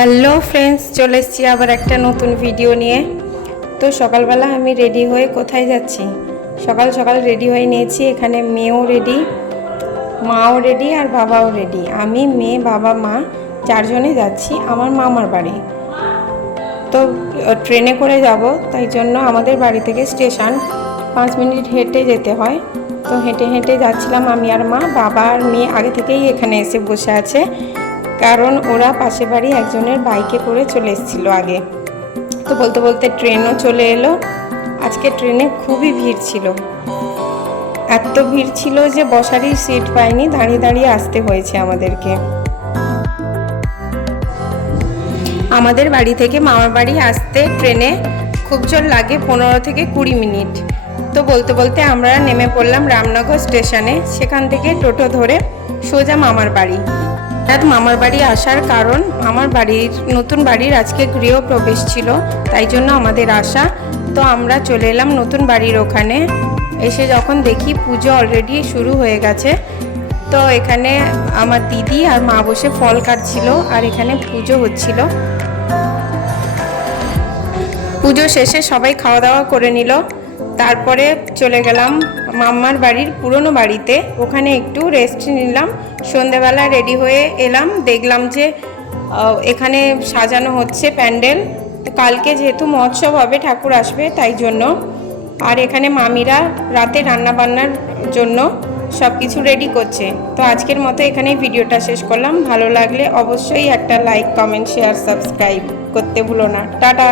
Hello friends, চলে এসেছি আবার একটা নতুন ভিডিও নিয়ে। তো সকালবেলা আমি রেডি হয়ে কোথায় যাচ্ছি? সকাল সকাল রেডি হয়ে নিয়েছি। এখানে মেয়েও রেডি, মাও রেডি আর বাবাও রেডি। আমি, মেয়ে, বাবা, মা চারজনে যাচ্ছি আমার মামার বাড়ি। তো ট্রেনে করে যাব, তাই জন্য আমাদের বাড়ি থেকে স্টেশন 5 মিনিট হেঁটে যেতে হয়। তো হেঁটে হেঁটে যাচ্ছিলাম আমি আর মা। বাবা আর মেয়ে আগে থেকেই এখানে এসে বসে আছে, কারণ ওরা পাশে বাড়ি একজনের বাইকে করে চলে এসেছিল আগে। তো বলতে বলতে ট্রেনও চলে এলো। আজকে ট্রেনে খুবই ভিড় ছিল, এত ভিড় ছিল যে বসারই সিট পাইনি, দাঁড়িয়ে দাঁড়িয়ে আসতে হয়েছে আমাদেরকে। আমাদের বাড়ি থেকে মামার বাড়ি আসতে ট্রেনে খুব জোর লাগে 15 থেকে 20 মিনিট। তো বলতে বলতে আমরা নেমে পড়লাম রামনগর স্টেশনে। সেখান থেকে টোটো ধরে সোজা মামার বাড়ি। মামার বাড়ি আসার কারণ, আমার বাড়ির নতুন বাড়ির আজকে গৃহপ্রবেশ ছিল, তাই জন্য আমাদের আসা। তো আমরা চলে এলাম নতুন বাড়ির ওখানে। এসে যখন দেখি পুজো অলরেডি শুরু হয়ে গেছে। তো এখানে আমার দিদি আর মা বসে ফল কাটছিল, আর এখানে পুজো হচ্ছিল। পুজো শেষে সবাই খাওয়া দাওয়া করে নিল। তারপরে চলে গেলাম মাম্মার বাড়ির পুরনো বাড়িতে, ওখানে একটু রেস্ট নিলাম। সন্ধেবেলা রেডি হয়ে এলাম, দেখলাম যে এখানে সাজানো হচ্ছে প্যান্ডেল। কালকে যেহেতু মহোৎসব হবে, ঠাকুর আসবে, তাই জন্য। আর এখানে মামিরা রাতে রান্না বান্নার জন্য সব কিছু রেডি করছে। তো আজকের মতো এখানেই ভিডিওটা শেষ করলাম। ভালো লাগলে অবশ্যই একটা লাইক, কমেন্ট, শেয়ার, সাবস্ক্রাইব করতে ভুলো না। টাটা।